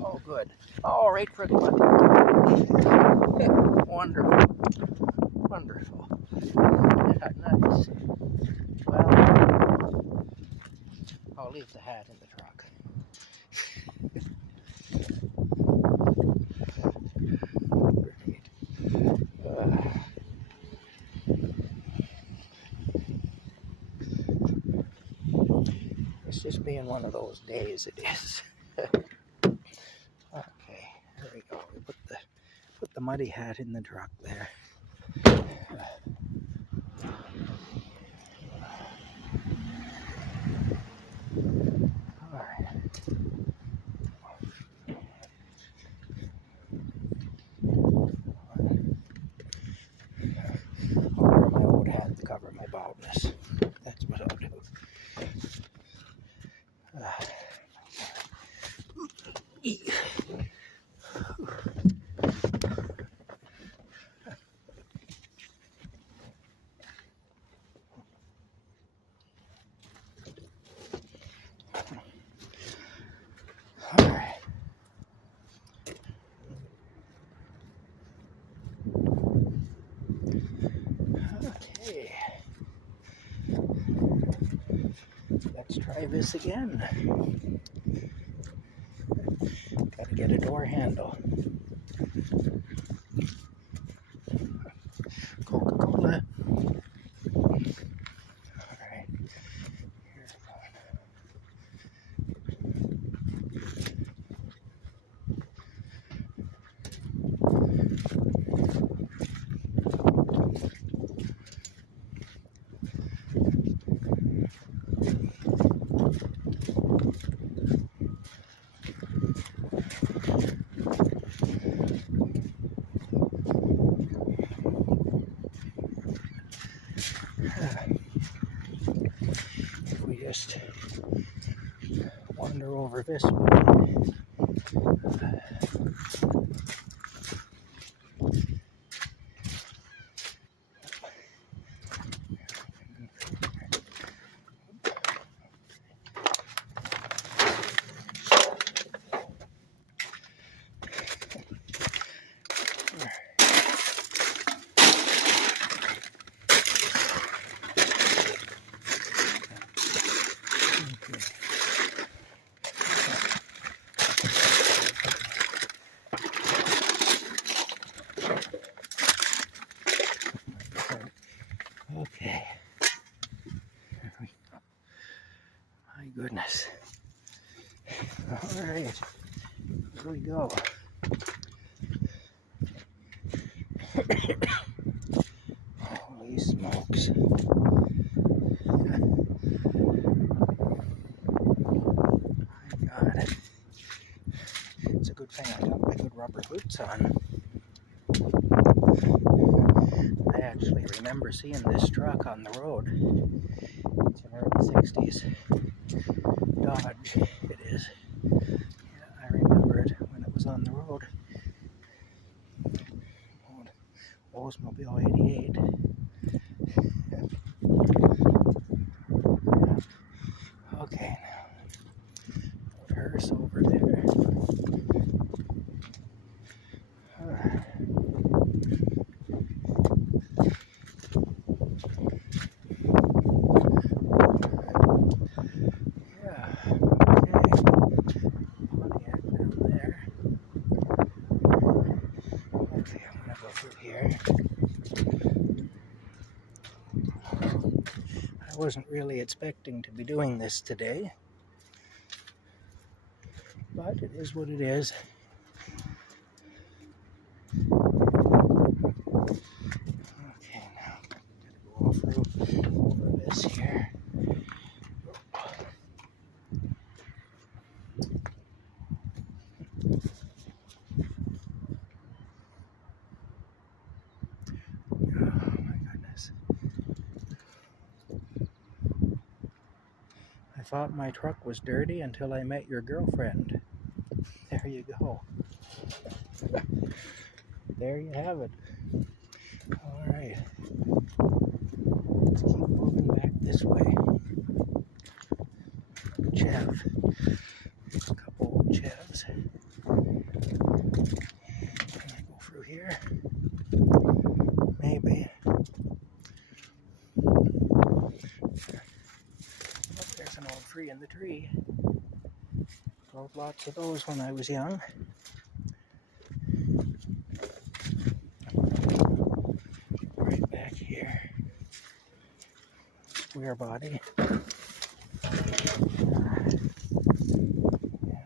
Oh, good. Oh, right for the button. Wonderful. Wonderful. Yeah, nice. Well, I'll leave the hat in the truck. It's just being one of those days, it is. Okay, there we go. We put the muddy hat in the truck there. All right. I'll wear my old hat to cover my baldness. That's what I'll do. All right. Okay. Let's try this again. Gotta get a door handle. Coca-Cola. All right. Here's one. If we just wander over this way. Okay. There we go. My goodness. All right. Here we go. Holy smokes. My God. It's a good thing I got my good rubber boots on. I actually remember seeing this truck on the road. It's an early 60s Dodge, it is. Yeah, I remember it when it was on the road. Oldsmobile 88. Okay, now put hers over there. Here. I wasn't really expecting to be doing this today, but it is what it is. Okay, now I'm gonna go over this here. I thought my truck was dirty until I met your girlfriend. There you go. There you have it. All right. Let's keep moving back this way. Chev. A couple old Chevs. Can I go through here? Maybe. Oh, there's an old tree in the tree. Drove lots of those when I was young. Right back here. Square body. Yeah.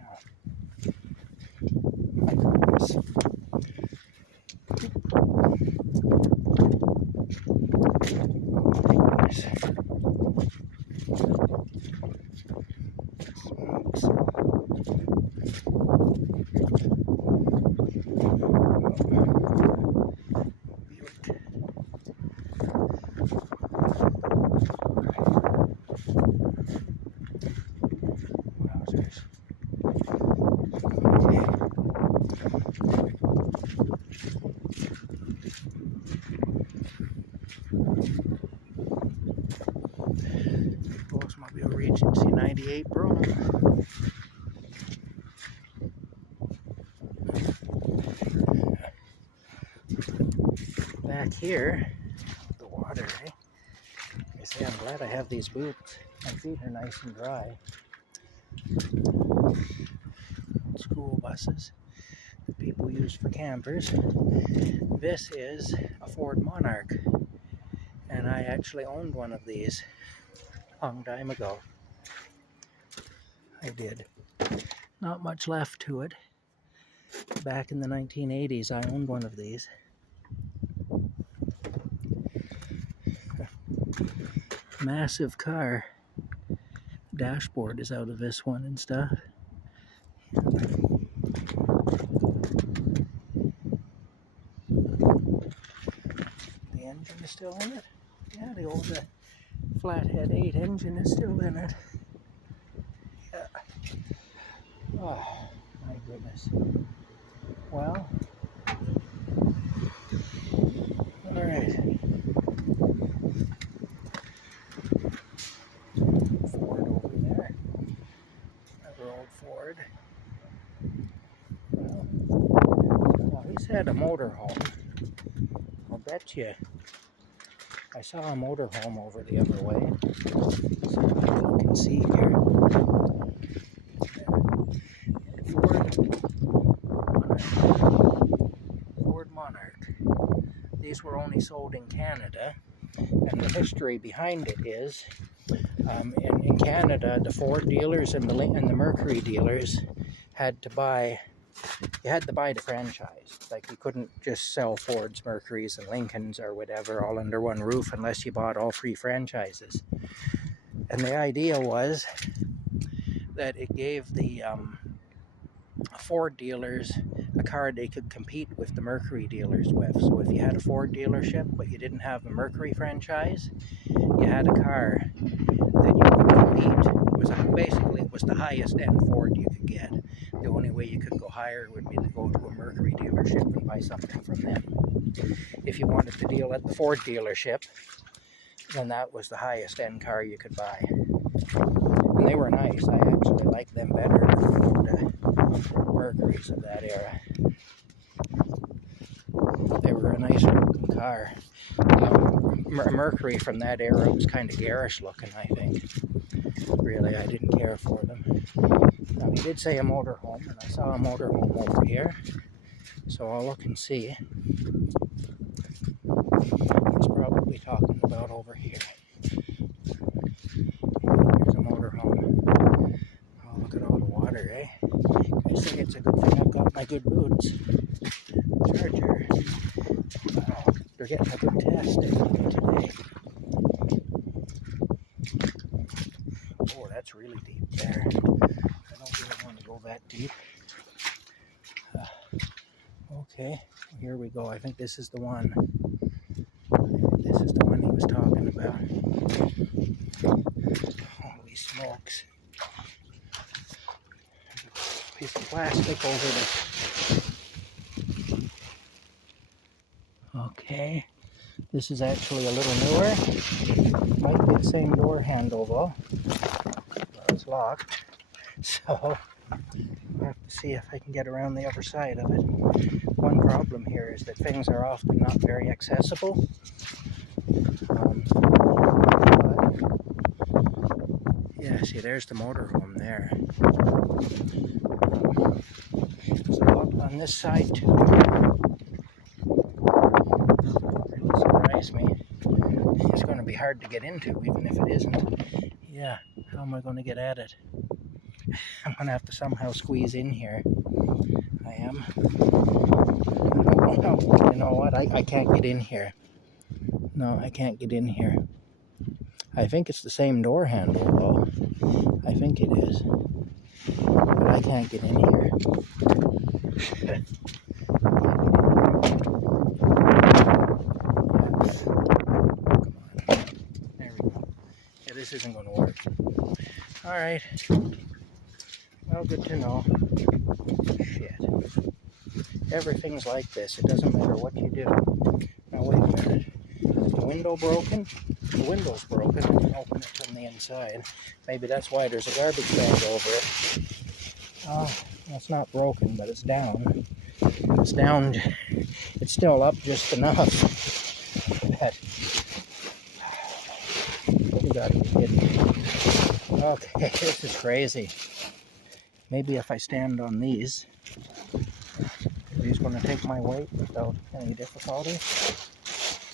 My goodness. Oldsmobile Regency 98 Brougham. Back here, the water, eh? I say I'm glad I have these boots. My feet are nice and dry. School buses that people use for campers. This is a Ford Monarch, and I actually owned one of these a long time ago. I did. Not much left to it. Back in the 1980s, I owned one of these. Massive car. Dashboard is out of this one and stuff. The engine is still in it. Yeah, the old Flathead 8 engine is still in it. Yeah. Oh, my goodness. Well, alright. Ford over there. Another old Ford. Well, he's had a motorhome. I'll bet you. I saw a motorhome over the other way. So you can see here. Ford Monarch. These were only sold in Canada, and the history behind it is in Canada, the Ford dealers and the Mercury dealers had to buy. You had to buy the franchise. Like, you couldn't just sell Fords, Mercurys, and Lincolns or whatever all under one roof unless you bought all three franchises. And the idea was that it gave the Ford dealers a car they could compete with the Mercury dealers with. So if you had a Ford dealership but you didn't have a Mercury franchise, you had a car that you could compete. It was the highest end Ford you could get. The only way you could go higher would be to go to a Mercury dealership and buy something from them. If you wanted to deal at the Ford dealership, then that was the highest end car you could buy. And they were nice. I actually liked them better than the Mercurys of that era. They were a nice looking car. Mercury from that era was kind of garish looking, I think. Really, I didn't care for them. Now, he did say a motorhome, and I saw a motorhome over here. So I'll look and see. He's probably talking about over here. There's a motorhome. Oh, look at all the water, eh? I think it's a good thing I've got my good boots. Charger. Wow, they're getting a good test today. Oh, that's really deep there. I don't really want to go that deep. Okay, here we go. I think this is the one. This is the one he was talking about. Holy smokes. There's a piece of plastic over there. Okay, this is actually a little newer. Might be the same door handle though. Well, it's locked. So, have to see if I can get around the other side of it. One problem here is that things are often not very accessible. Yeah, see, there's the motorhome there. There's a lot on this side too. Really surprised me. It's going to be hard to get into, even if it isn't. Yeah, how am I going to get at it? I'm going to have to somehow squeeze in here. I am. Oh, you know what? I can't get in here. No, I can't get in here. I think it's the same door handle, though. I think it is. But I can't get in here. There we go. Yeah, this isn't going to work. Alright. Well, good to know. Shit. Everything's like this. It doesn't matter what you do. Now, wait a minute. Is the window broken? The window's broken. I can open it from the inside. Maybe that's why there's a garbage bag over it. Oh, it's not broken, but it's down. It's down. It's still up just enough. That. You gotta be kidding me. Okay, this is crazy. Maybe if I stand on these, he's going to take my weight without any difficulty.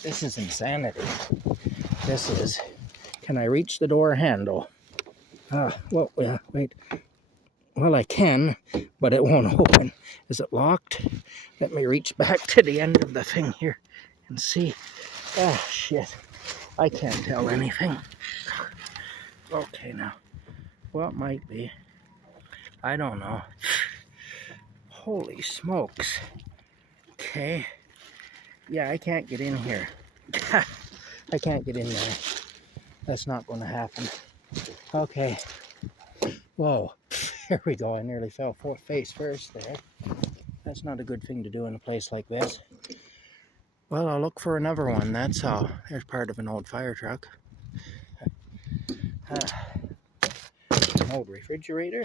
This is insanity. This is. Can I reach the door handle? Well, yeah, wait. Well, I can, but it won't open. Is it locked? Let me reach back to the end of the thing here and see. Ah, shit. I can't tell anything. Okay, now. Well, it might be. I don't know. Holy smokes. Okay. Yeah, I can't get in here. I can't get in there. That's not going to happen. Okay. Whoa. There we go. I nearly fell face first there. That's not a good thing to do in a place like this. Well, I'll look for another one. That's all. There's part of an old fire truck. An old refrigerator.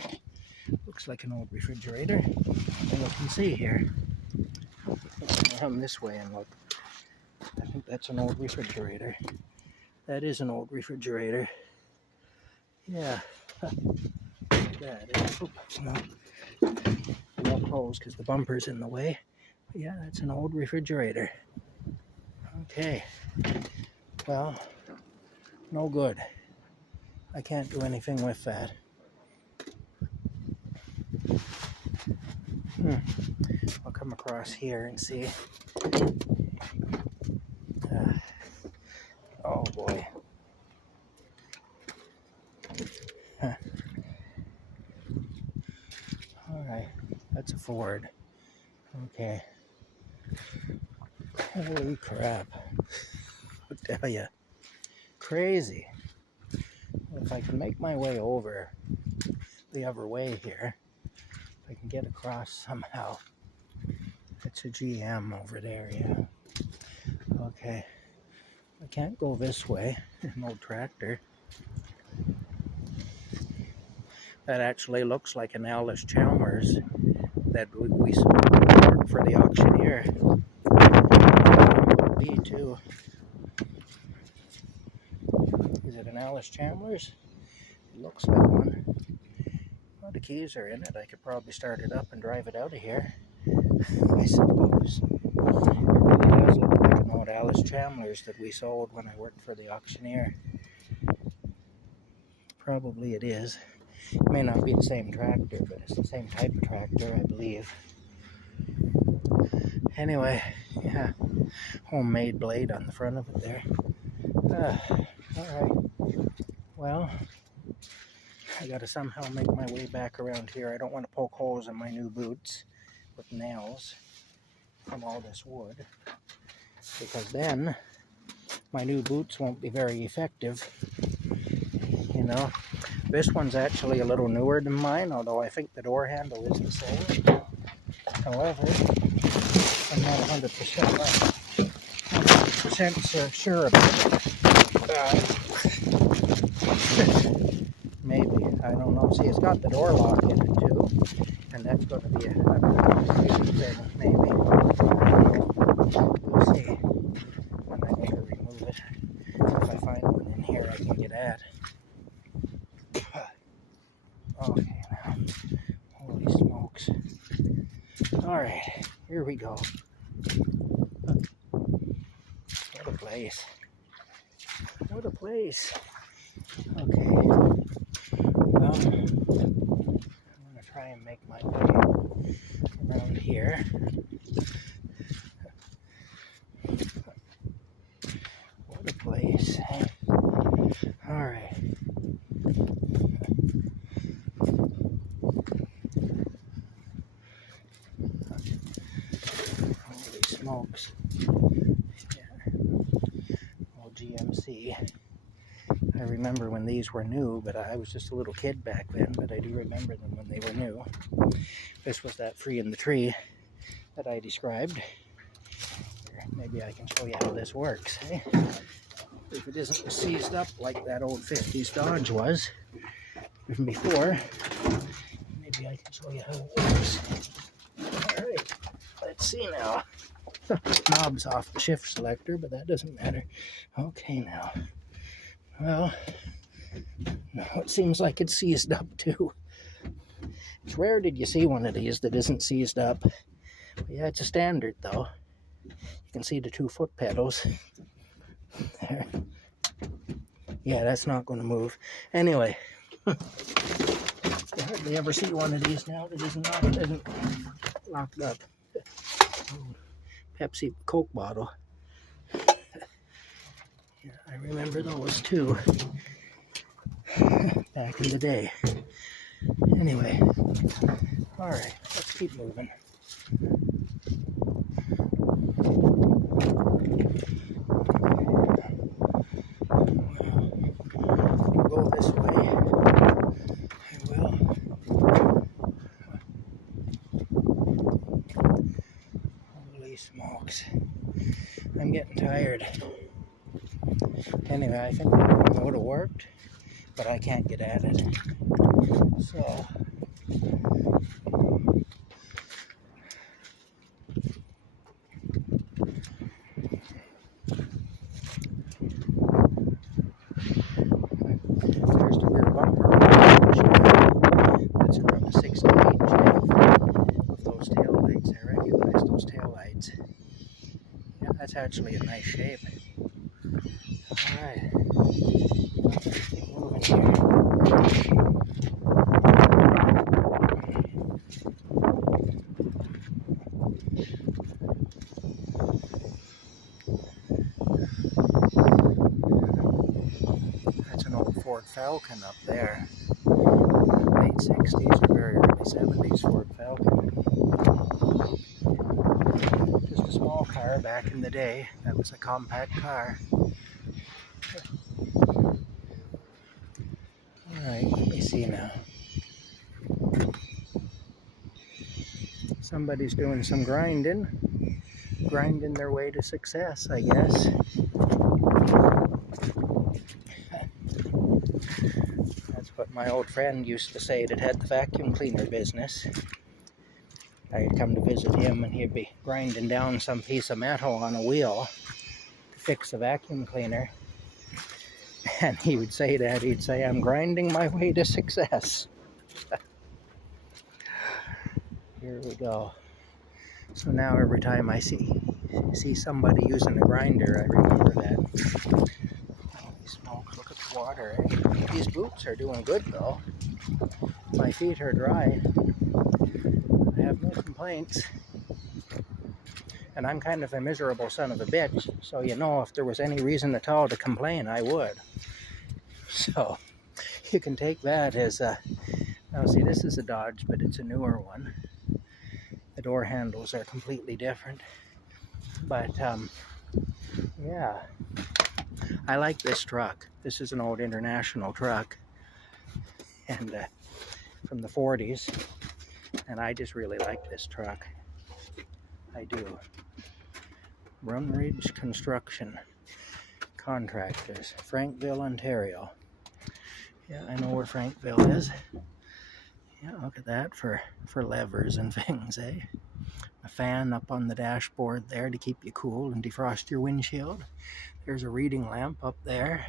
Looks like an old refrigerator. And you can see here. Let's come this way and look. I think that's an old refrigerator. That is an old refrigerator. Yeah. That is. No close because the bumper's in the way. But yeah, that's an old refrigerator. Okay. Well, no good. I can't do anything with that. I'll come across here and see. Oh boy. Alright, that's a Ford. Okay. Holy crap. I tell ya. Crazy. If I can make my way over the other way here, if I can get across somehow. It's a GM over there, yeah. Okay. I can't go this way. An old tractor. That actually looks like an Allis Chalmers that we worked for the auctioneer. Me too. Is it an Allis Chalmers? It looks like one. Well, the keys are in it. I could probably start it up and drive it out of here, I suppose. It really does look like an old Allis Chalmers that we sold when I worked for the auctioneer. Probably it is. It may not be the same tractor, but it's the same type of tractor, I believe. Anyway, yeah, homemade blade on the front of it there. Alright, well, I gotta somehow make my way back around here. I don't want to poke holes in my new boots with nails from all this wood, because then my new boots won't be very effective, you know. This one's actually a little newer than mine, although I think the door handle is the same. However, I'm not 100% sure about it. Maybe, I don't know. See, it's got the door lock in it too. And that's going to be a thing, maybe. We'll see when I go to remove it. If I find one in here I can get at. Okay, now. Holy smokes. Alright, here we go. What a place. What a place. Okay. Well, I'm going to try and make my way around here. What a place. Alright. Holy smokes. Yeah. Old GMC. I remember when these were new, but I was just a little kid back then, but I do remember them when they were new. This was that Free in the Tree that I described. Here, maybe I can show you how this works. Eh? If it isn't seized up like that old 50s Dodge was, even before, maybe I can show you how it works. Alright, let's see now. Knob's off the shift selector, but that doesn't matter. Okay now. Well, no, it seems like it's seized up too. It's rare did you see one of these that isn't seized up. But yeah, it's a standard though. You can see the 2 foot pedals. There. Yeah, that's not going to move. Anyway, you hardly ever see one of these now that isn't locked up. Pepsi Coke bottle. Yeah, I remember those too. Back in the day. Anyway, alright, let's keep moving. We'll go this way. I will. Holy smokes. I'm getting tired. Anyway, I think that would have worked, but I can't get at it. So, there's the rear bumper. That's around a 68 with those tail lights. I recognize those tail lights. Yeah, that's actually a nice shape. Alright. Let's keep moving here. That's an old Ford Falcon up there. Late 60s or very early 70s Ford Falcon. Just a small car back in the day. That was a compact car. Alright, let me see now. Somebody's doing some grinding their way to success, I guess. That's what my old friend used to say that had the vacuum cleaner business. I'd come to visit him and he'd be grinding down some piece of metal on a wheel to fix a vacuum cleaner. And he would say that, he'd say, I'm grinding my way to success. Here we go. So now every time I see somebody using a grinder, I remember that. Holy smokes, look at the water. Eh? These boots are doing good though. My feet are dry. I have no complaints. And I'm kind of a miserable son of a bitch, so you know, if there was any reason at all to complain, I would. So you can take that as a... Now see, this is a Dodge, but it's a newer one. The door handles are completely different. But, yeah. I like this truck. This is an old International truck. And from the 40s. And I just really like this truck. I do. Runridge Construction Contractors, Frankville, Ontario. Yeah, I know where Frankville is. Yeah, look at that for levers and things, eh? A fan up on the dashboard there to keep you cool and defrost your windshield. There's a reading lamp up there.